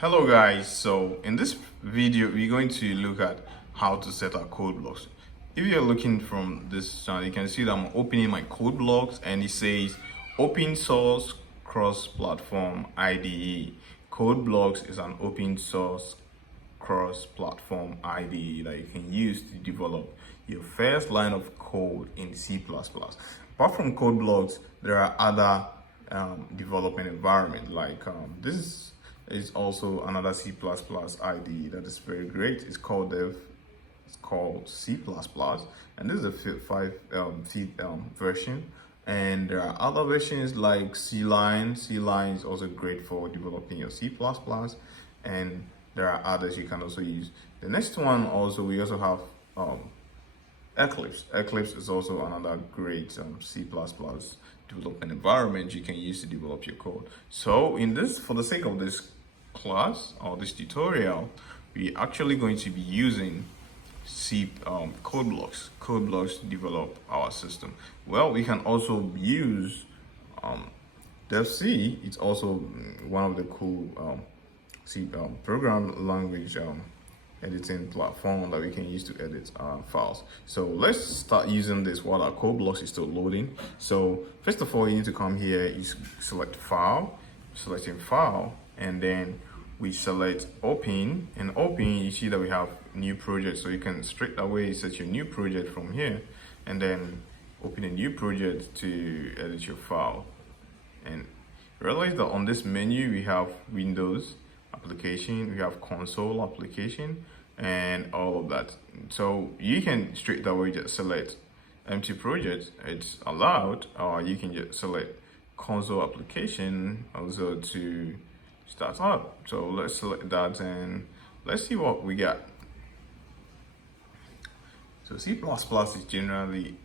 Hello guys, so in this video we're going to look at how to set our code blocks. If you're looking from this channel, you can see that I'm opening my code blocks and it says open source cross-platform IDE. Code blocks is an open source cross-platform IDE that you can use to develop your first line of code in C++. Apart from code blocks, there are other development environment like this is also another C++ IDE that is very great. It's called C++, and this is a 5 version. And there are other versions like C-Line. C-Line is also great for developing your C++, and there are others you can also use. The next one also, we also have Eclipse. Eclipse is also another great C++ development environment you can use to develop your code. So for the sake of this class or this tutorial, we're actually going to be using code blocks to develop our system. Well, we can also use Dev-C. It's also one of the cool C program language editing platform that we can use to edit files. So let's start using this while our code blocks is still loading. So first of all, you need to come here, you select file, selecting file, and then we select open. And open, you see that we have new project, so you can straight away set your new project from here and then open a new project to edit your file. And realize that on this menu we have Windows application, we have console application, and all of that. So you can straight away just select empty project, it's allowed, or you can just select console application also to start up. So let's select that and let's see what we get. So C++ is generally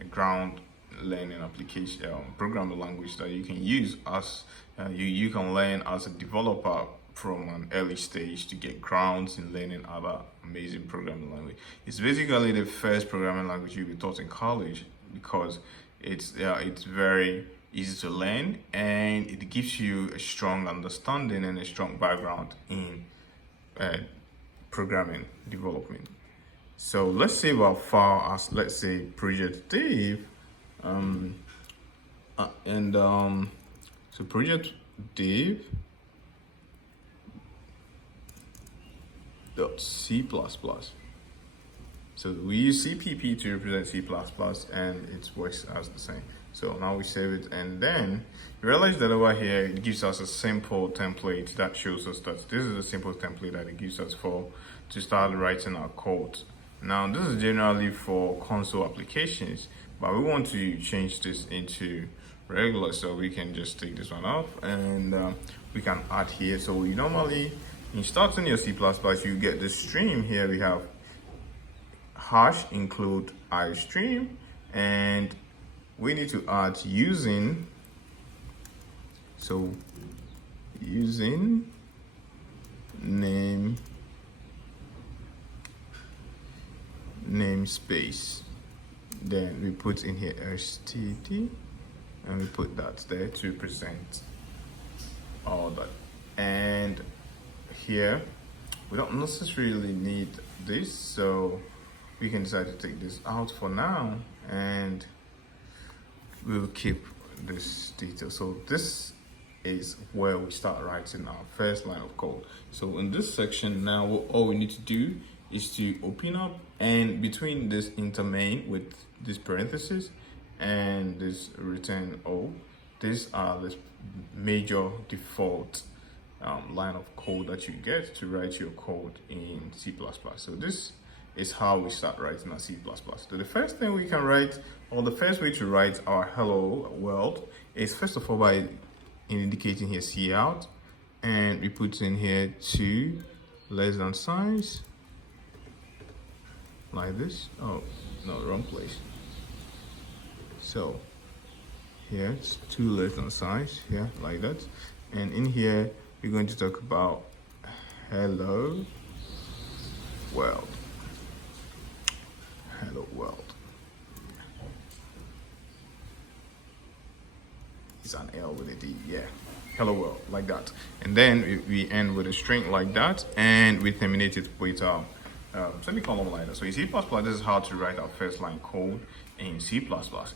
a ground learning application programming language that you can use as you can learn as a developer from an early stage to get grounds in learning other amazing programming language. It's basically the first programming language you'll be taught in college because it's very easy to learn and it gives you a strong understanding and a strong background in programming development. So let's save our file as, let's say, project dev, so project dev .c++. So we use CPP to represent C++ and it works as the same. So now we save it and then realize that over here it gives us a simple template that shows us that this is a simple template that it gives us to start writing our code. Now this is generally for console applications, but we want to change this into regular, so we can just take this one off and we can add here. So we normally, in starting your C++, you get this stream here. We have hash include iStream, and we need to add using. So using namespace, then we put in here std and we put that there to present all that. And here we don't necessarily need this, so we can decide to take this out for now and we'll keep this detail. So this is where we start writing our first line of code. So in this section now, all we need to do is to open up, and between this intermain with this parenthesis and this return O, these are the major default line of code that you get to write your code in C++. So this is how we start writing our C++. So the first thing we can write, or the first way to write our hello world, is first of all by indicating here cout, and we put in here 2 less than signs like this. Oh no, wrong place. So here it's 2 less than signs here like that, and in here we're going to talk about hello world. Hello world. It's an L with a D, yeah. hello world, like that. And then we end with a string like that, and we terminate it with semicolon like that. So in C++, this is how to write our first line code in C++.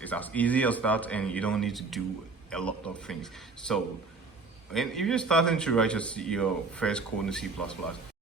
It's as easy as that, and you don't need to do a lot of things. So and if you're starting to write your first code in C++,